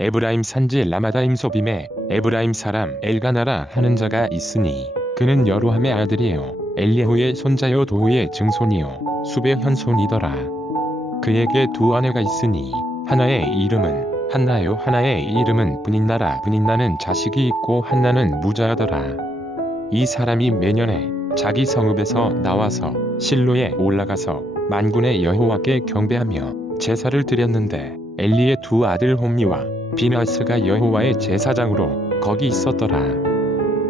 에브라임 산지 라마다임 소빔에 에브라임 사람 엘가나라 하는 자가 있으니 그는 여로함의 아들이요 엘리후의 손자요 도후의 증손이요 숲의 현손이더라. 그에게 두 아내가 있으니 하나의 이름은 한나요 하나의 이름은 브닌나라. 브닌나는 자식이 있고 한나는 무자하더라. 이 사람이 매년에 자기 성읍에서 나와서 실로에 올라가서 만군의 여호와께 경배하며 제사를 드렸는데 엘리의 두 아들 홈리와 비나스가 여호와의 제사장으로 거기 있었더라.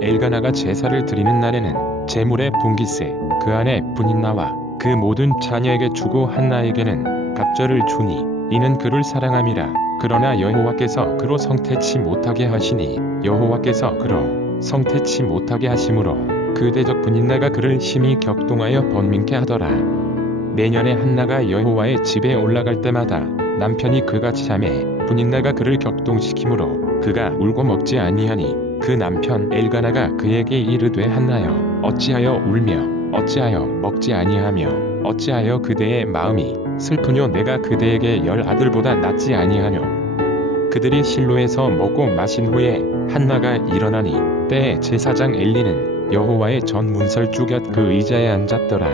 엘가나가 제사를 드리는 날에는 제물의 분깃에 그 안에 브닌나와 그 모든 자녀에게 주고 한나에게는 갑절을 주니 이는 그를 사랑함이라. 그러나 여호와께서 그로 성태치 못하게 하시니 여호와께서 그로 성태치 못하게 하심으로 그 대적 브닌나가 그를 심히 격동하여 번민케 하더라. 매년에 한나가 여호와의 집에 올라갈 때마다 남편이 그가 잠에 브닌나가 그를 격동시키므로 그가 울고 먹지 아니하니 그 남편 엘가나가 그에게 이르되 한나여 어찌하여 울며 어찌하여 먹지 아니하며 어찌하여 그대의 마음이 슬프뇨. 내가 그대에게 10 아들보다 낫지 아니하뇨. 그들이 실로에서 먹고 마신 후에 한나가 일어나니 때에 제사장 엘리는 여호와의 전 문설주 곁 그 의자에 앉았더라.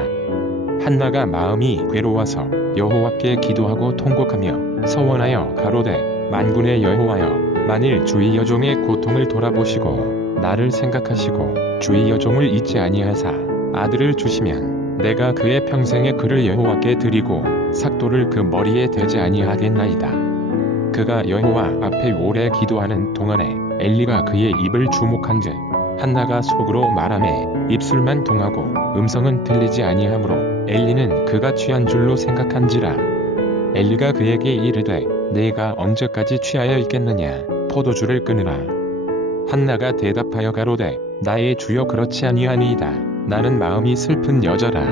한나가 마음이 괴로워서 여호와께 기도하고 통곡하며 서원하여 가로되 만군의 여호와여 만일 주의 여종의 고통을 돌아보시고 나를 생각하시고 주의 여종을 잊지 아니하사 아들을 주시면 내가 그의 평생에 그를 여호와께 드리고 삭도를 그 머리에 대지 아니하겠나이다. 그가 여호와 앞에 오래 기도하는 동안에 엘리가 그의 입을 주목한즉 한나가 속으로 말하매 입술만 동하고 음성은 들리지 아니하므로 엘리는 그가 취한 줄로 생각한지라. 엘리가 그에게 이르되 내가 언제까지 취하여 있겠느냐. 포도주를 끊으라. 한나가 대답하여 가로되 나의 주여 그렇지 아니하니이다. 나는 마음이 슬픈 여자라.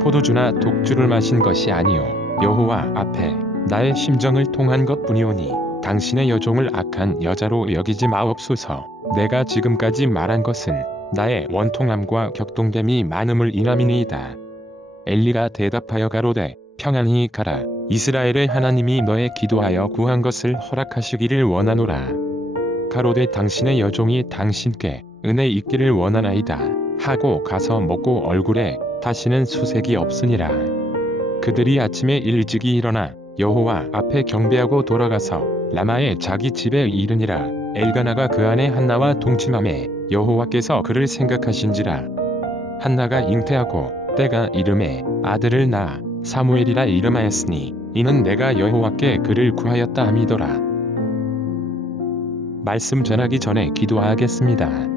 포도주나 독주를 마신 것이 아니요 여호와 앞에 나의 심정을 통한 것뿐이오니 당신의 여종을 악한 여자로 여기지 마옵소서. 내가 지금까지 말한 것은 나의 원통함과 격동됨이 많음을 인함이니이다. 엘리가 대답하여 가로되 평안히 가라. 이스라엘의 하나님이 너의 기도하여 구한 것을 허락하시기를 원하노라. 가로되 당신의 여종이 당신께 은혜 있기를 원하나이다 하고 가서 먹고 얼굴에 다시는 수색이 없으니라. 그들이 아침에 일찍이 일어나 여호와 앞에 경배하고 돌아가서 라마에 자기 집에 이르니라. 엘가나가 그 안에 한나와 동침하매 여호와께서 그를 생각하신지라. 한나가 잉태하고 때가 이름에 아들을 낳아 사무엘이라 이름하였으니 이는 내가 여호와께 그를 구하였다 함이더라. 말씀 전하기 전에 기도하겠습니다.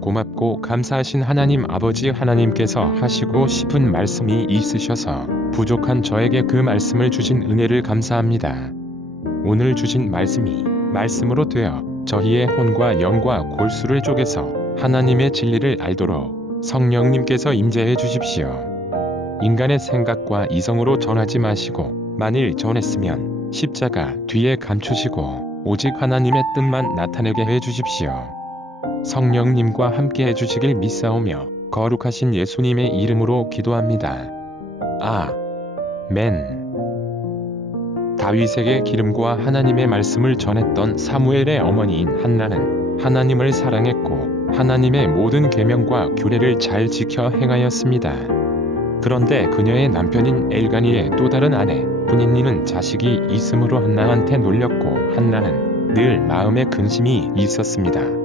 고맙고 감사하신 하나님 아버지, 하나님께서 하시고 싶은 말씀이 있으셔서 부족한 저에게 그 말씀을 주신 은혜를 감사합니다. 오늘 주신 말씀이 말씀으로 되어 저희의 혼과 영과 골수를 쪼개서 하나님의 진리를 알도록 성령님께서 임재해 주십시오. 인간의 생각과 이성으로 전하지 마시고 만일 전했으면 십자가 뒤에 감추시고 오직 하나님의 뜻만 나타내게 해 주십시오. 성령님과 함께 해주시길 믿사오며 거룩하신 예수님의 이름으로 기도합니다. 아멘. 다윗에게 기름과 하나님의 말씀을 전했던 사무엘의 어머니인 한나는 하나님을 사랑했고 하나님의 모든 계명과 규례를 잘 지켜 행하였습니다. 그런데 그녀의 남편인 엘가니의 또 다른 아내 브닌니는 자식이 있으므로 한나한테 놀렸고 한나는 늘 마음에 근심이 있었습니다.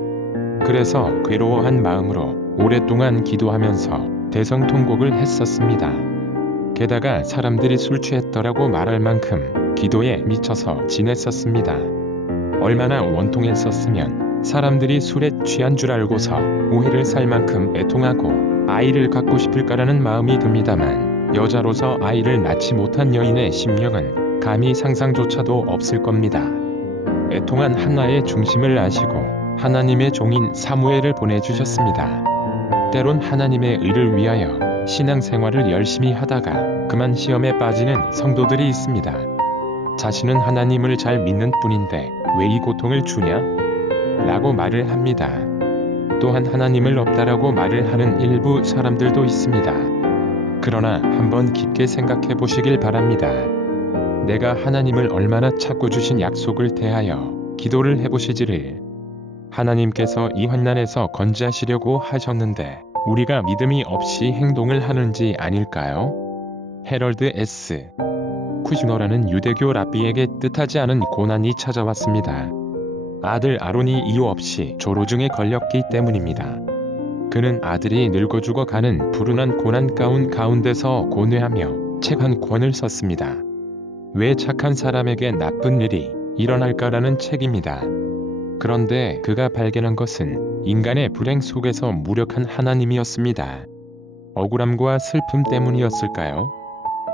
그래서 괴로워한 마음으로 오랫동안 기도하면서 대성통곡을 했었습니다. 게다가 사람들이 술 취했더라고 말할 만큼 기도에 미쳐서 지냈었습니다. 얼마나 원통했었으면 사람들이 술에 취한 줄 알고서 오해를 살 만큼 애통하고 아이를 갖고 싶을까라는 마음이 듭니다만 여자로서 아이를 낳지 못한 여인의 심령은 감히 상상조차도 없을 겁니다. 애통한 한나의 중심을 아시고 하나님의 종인 사무엘을 보내주셨습니다. 때론 하나님의 의를 위하여 신앙생활을 열심히 하다가 그만 시험에 빠지는 성도들이 있습니다. 자신은 하나님을 잘 믿는 뿐인데 왜 이 고통을 주냐? 라고 말을 합니다. 또한 하나님을 없다라고 말을 하는 일부 사람들도 있습니다. 그러나 한번 깊게 생각해 보시길 바랍니다. 내가 하나님을 얼마나 찾고 주신 약속을 대하여 기도를 해보시지를. 하나님께서 이 환난에서 건지하시려고 하셨는데 우리가 믿음이 없이 행동을 하는지 아닐까요? 해럴드 S. 쿠슈너라는 유대교 랍비에게 뜻하지 않은 고난이 찾아왔습니다. 아들 아론이 이유 없이 조로중에 걸렸기 때문입니다. 그는 아들이 늙어 죽어가는 불운한 고난 가운데서 고뇌하며 책 한 권을 썼습니다. 왜 착한 사람에게 나쁜 일이 일어날까라는 책입니다. 그런데 그가 발견한 것은 인간의 불행 속에서 무력한 하나님이었습니다. 억울함과 슬픔 때문이었을까요?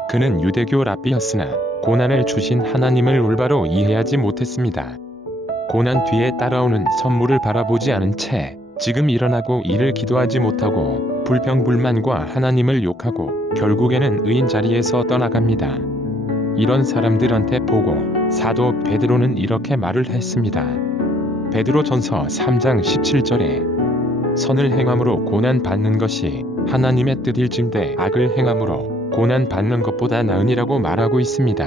그는 유대교 랍비였으나 고난을 주신 하나님을 올바로 이해하지 못했습니다. 고난 뒤에 따라오는 선물을 바라보지 않은 채 지금 일어나고 이를 기도하지 못하고 불평불만과 하나님을 욕하고 결국에는 의인 자리에서 떠나갑니다. 이런 사람들한테 보고 사도 베드로는 이렇게 말을 했습니다. 베드로전서 3장 17절에 선을 행함으로 고난 받는 것이 하나님의 뜻일진대 악을 행함으로 고난 받는 것보다 나으니라고 말하고 있습니다.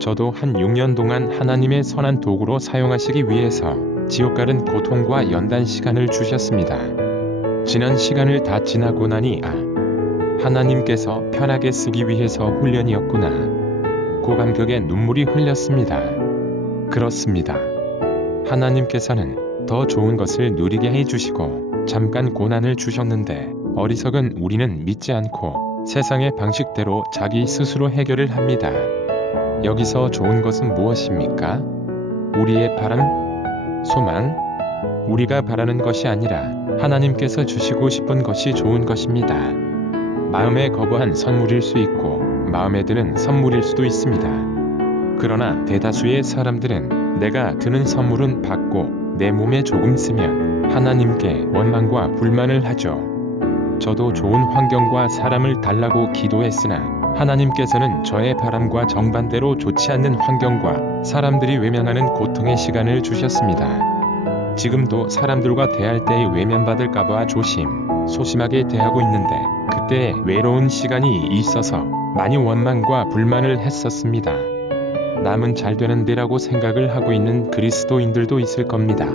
저도 한 6년 동안 하나님의 선한 도구로 사용하시기 위해서 지옥 가는 고통과 연단 시간을 주셨습니다. 지난 시간을 다 지나고 나니 하나님께서 편하게 쓰기 위해서 훈련이었구나. 고감격에 눈물이 흘렸습니다. 그렇습니다. 하나님께서는 더 좋은 것을 누리게 해주시고 잠깐 고난을 주셨는데 어리석은 우리는 믿지 않고 세상의 방식대로 자기 스스로 해결을 합니다. 여기서 좋은 것은 무엇입니까? 우리의 바람? 소망? 우리가 바라는 것이 아니라 하나님께서 주시고 싶은 것이 좋은 것입니다. 마음에 거부한 선물일 수 있고 마음에 드는 선물일 수도 있습니다. 그러나 대다수의 사람들은 내가 드는 선물은 받고 내 몸에 조금 쓰면 하나님께 원망과 불만을 하죠. 저도 좋은 환경과 사람을 달라고 기도했으나 하나님께서는 저의 바람과 정반대로 좋지 않는 환경과 사람들이 외면하는 고통의 시간을 주셨습니다. 지금도 사람들과 대할 때에 외면받을까봐 소심하게 대하고 있는데 그때 외로운 시간이 있어서 많이 원망과 불만을 했었습니다. 남은 잘 되는 데라고 생각을 하고 있는 그리스도인들도 있을 겁니다.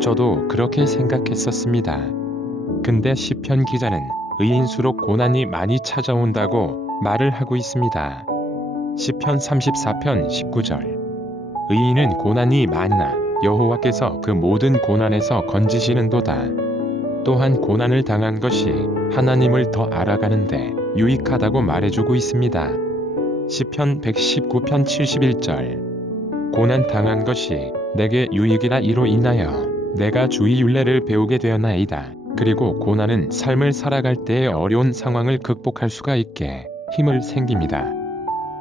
저도 그렇게 생각했었습니다. 근데 시편 기자는 의인수록 고난이 많이 찾아온다고 말을 하고 있습니다. 시편 34편 19절. 의인은 고난이 많으나 여호와께서 그 모든 고난에서 건지시는도다. 또한 고난을 당한 것이 하나님을 더 알아가는데 유익하다고 말해주고 있습니다. 시편 119편 71절. 고난 당한 것이 내게 유익이라 이로 인하여 내가 주의 율례를 배우게 되었나이다. 그리고 고난은 삶을 살아갈 때의 어려운 상황을 극복할 수가 있게 힘을 생깁니다.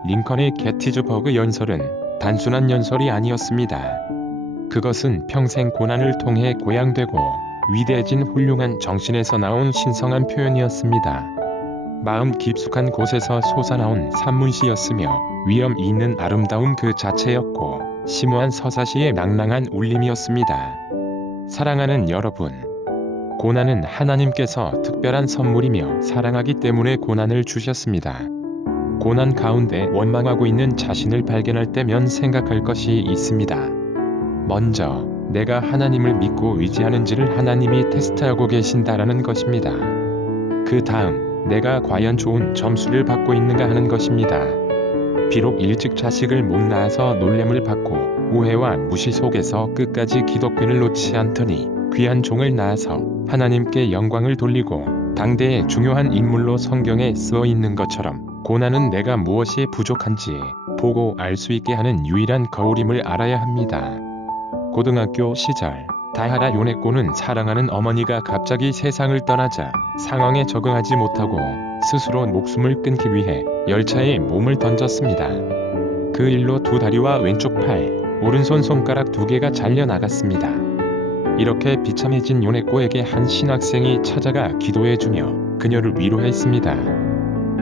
링컨의 게티즈버그 연설은 단순한 연설이 아니었습니다. 그것은 평생 고난을 통해 고양되고 위대해진 훌륭한 정신에서 나온 신성한 표현이었습니다. 마음 깊숙한 곳에서 솟아나온 산문시였으며 위엄 있는 아름다움 그 자체였고 심오한 서사시의 낭랑한 울림이었습니다. 사랑하는 여러분, 고난은 하나님께서 특별한 선물이며 사랑하기 때문에 고난을 주셨습니다. 고난 가운데 원망하고 있는 자신을 발견할 때면 생각할 것이 있습니다. 먼저 내가 하나님을 믿고 의지하는지를 하나님이 테스트하고 계신다라는 것입니다. 그 다음 내가 과연 좋은 점수를 받고 있는가 하는 것입니다. 비록 일찍 자식을 못 낳아서 놀램을 받고 오해와 무시 속에서 끝까지 기독교를 놓지 않더니 귀한 종을 낳아서 하나님께 영광을 돌리고 당대의 중요한 인물로 성경에 쓰여 있는 것처럼 고난은 내가 무엇이 부족한지 보고 알 수 있게 하는 유일한 거울임을 알아야 합니다. 고등학교 시절 다하라 요네코는 사랑하는 어머니가 갑자기 세상을 떠나자 상황에 적응하지 못하고 스스로 목숨을 끊기 위해 열차에 몸을 던졌습니다. 그 일로 두 다리와 왼쪽 팔, 오른손 손가락 2개가 잘려나갔습니다. 이렇게 비참해진 요네코에게 한 신학생이 찾아가 기도해주며 그녀를 위로했습니다.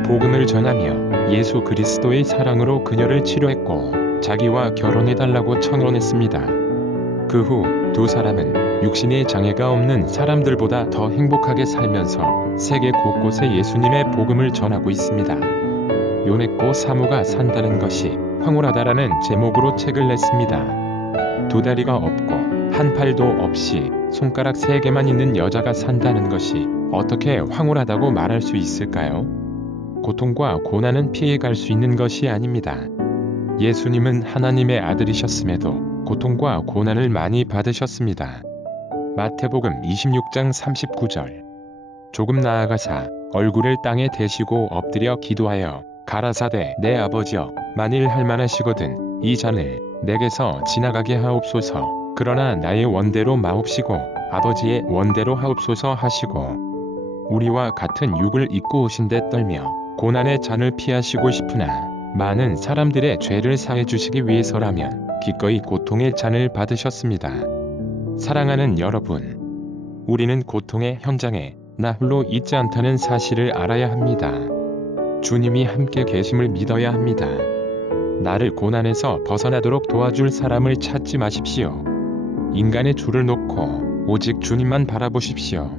복음을 전하며 예수 그리스도의 사랑으로 그녀를 치료했고 자기와 결혼해달라고 청혼했습니다. 그 후 두 사람은 육신의 장애가 없는 사람들보다 더 행복하게 살면서 세계 곳곳에 예수님의 복음을 전하고 있습니다. 요네코 사모가 산다는 것이 황홀하다라는 제목으로 책을 냈습니다. 두 다리가 없고 한 팔도 없이 손가락 3개만 있는 여자가 산다는 것이 어떻게 황홀하다고 말할 수 있을까요? 고통과 고난은 피해갈 수 있는 것이 아닙니다. 예수님은 하나님의 아들이셨음에도 고통과 고난을 많이 받으셨습니다. 마태복음 26장 39절. 조금 나아가사 얼굴을 땅에 대시고 엎드려 기도하여 가라사대 내 아버지여 만일 할만하시거든 이 잔을 내게서 지나가게 하옵소서. 그러나 나의 원대로 마옵시고 아버지의 원대로 하옵소서 하시고 우리와 같은 육을 입고 오신 데 떨며 고난의 잔을 피하시고 싶으나 많은 사람들의 죄를 사해 주시기 위해서라면 기꺼이 고통의 잔을 받으셨습니다. 사랑하는 여러분, 우리는 고통의 현장에 나 홀로 있지 않다는 사실을 알아야 합니다. 주님이 함께 계심을 믿어야 합니다. 나를 고난에서 벗어나도록 도와줄 사람을 찾지 마십시오. 인간의 줄을 놓고 오직 주님만 바라보십시오.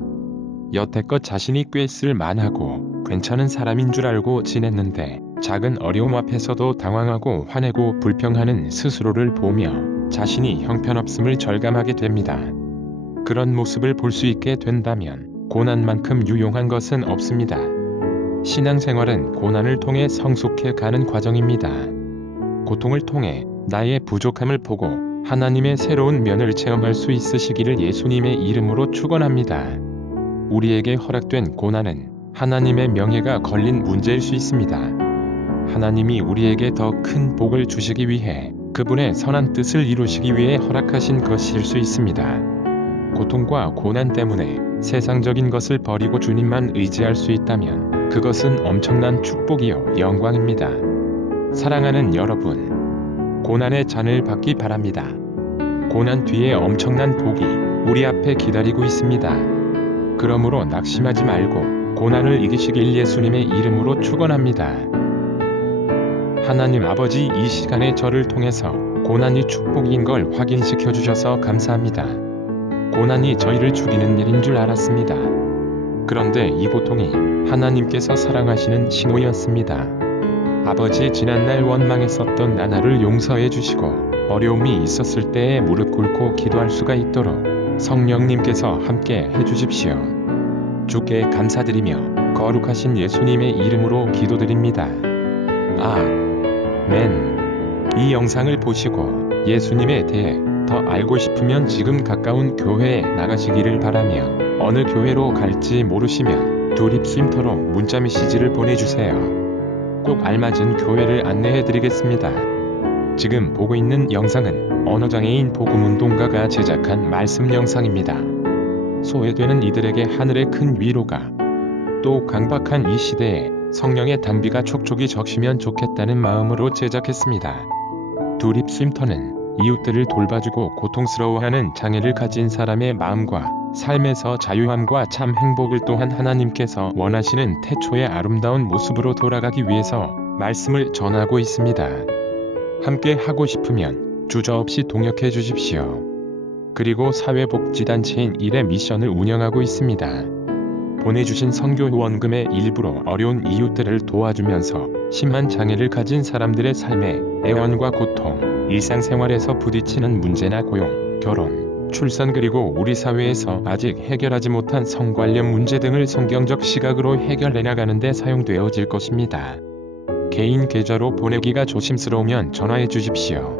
여태껏 자신이 꽤 쓸만하고 괜찮은 사람인 줄 알고 지냈는데 작은 어려움 앞에서도 당황하고 화내고 불평하는 스스로를 보며 자신이 형편없음을 절감하게 됩니다. 그런 모습을 볼 수 있게 된다면 고난만큼 유용한 것은 없습니다. 신앙생활은 고난을 통해 성숙해 가는 과정입니다. 고통을 통해 나의 부족함을 보고 하나님의 새로운 면을 체험할 수 있으시기를 예수님의 이름으로 축원합니다. 우리에게 허락된 고난은 하나님의 명예가 걸린 문제일 수 있습니다. 하나님이 우리에게 더 큰 복을 주시기 위해 그분의 선한 뜻을 이루시기 위해 허락하신 것일 수 있습니다. 고통과 고난 때문에 세상적인 것을 버리고 주님만 의지할 수 있다면 그것은 엄청난 축복이요 영광입니다. 사랑하는 여러분, 고난의 잔을 받기 바랍니다. 고난 뒤에 엄청난 복이 우리 앞에 기다리고 있습니다. 그러므로 낙심하지 말고 고난을 이기시길 예수님의 이름으로 축원합니다. 하나님 아버지, 이 시간에 저를 통해서 고난이 축복인 걸 확인시켜 주셔서 감사합니다. 고난이 저희를 죽이는 일인 줄 알았습니다. 그런데 이 고통이 하나님께서 사랑하시는 신호였습니다. 아버지, 지난날 원망했었던 나날을 용서해 주시고 어려움이 있었을 때에 무릎 꿇고 기도할 수가 있도록 성령님께서 함께 해주십시오. 주께 감사드리며 거룩하신 예수님의 이름으로 기도드립니다. 아멘. 이 영상을 보시고 예수님에 대해 더 알고 싶으면 지금 가까운 교회에 나가시기를 바라며 어느 교회로 갈지 모르시면 두립쉼터로 문자 메시지를 보내주세요. 꼭 알맞은 교회를 안내해드리겠습니다. 지금 보고 있는 영상은 언어장애인 복음운동가가 제작한 말씀 영상입니다. 소외되는 이들에게 하늘의 큰 위로가, 또 강박한 이 시대에 성령의 단비가 촉촉이 적시면 좋겠다는 마음으로 제작했습니다. 두립쉼터는 이웃들을 돌봐주고 고통스러워하는 장애를 가진 사람의 마음과 삶에서 자유함과 참 행복을 또한 하나님께서 원하시는 태초의 아름다운 모습으로 돌아가기 위해서 말씀을 전하고 있습니다. 함께 하고 싶으면 주저없이 동역해 주십시오. 그리고 사회복지단체인 일의 미션을 운영하고 있습니다. 보내주신 선교 후원금의 일부로 어려운 이웃들을 도와주면서 심한 장애를 가진 사람들의 삶에 애원과 고통, 일상생활에서 부딪히는 문제나 고용, 결혼, 출산 그리고 우리 사회에서 아직 해결하지 못한 성 관련 문제 등을 성경적 시각으로 해결해 나가는 데 사용되어질 것입니다. 개인 계좌로 보내기가 조심스러우면 전화해 주십시오.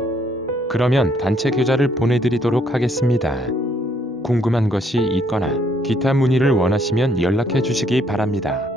그러면 단체 계좌를 보내드리도록 하겠습니다. 궁금한 것이 있거나 기타 문의를 원하시면 연락해 주시기 바랍니다.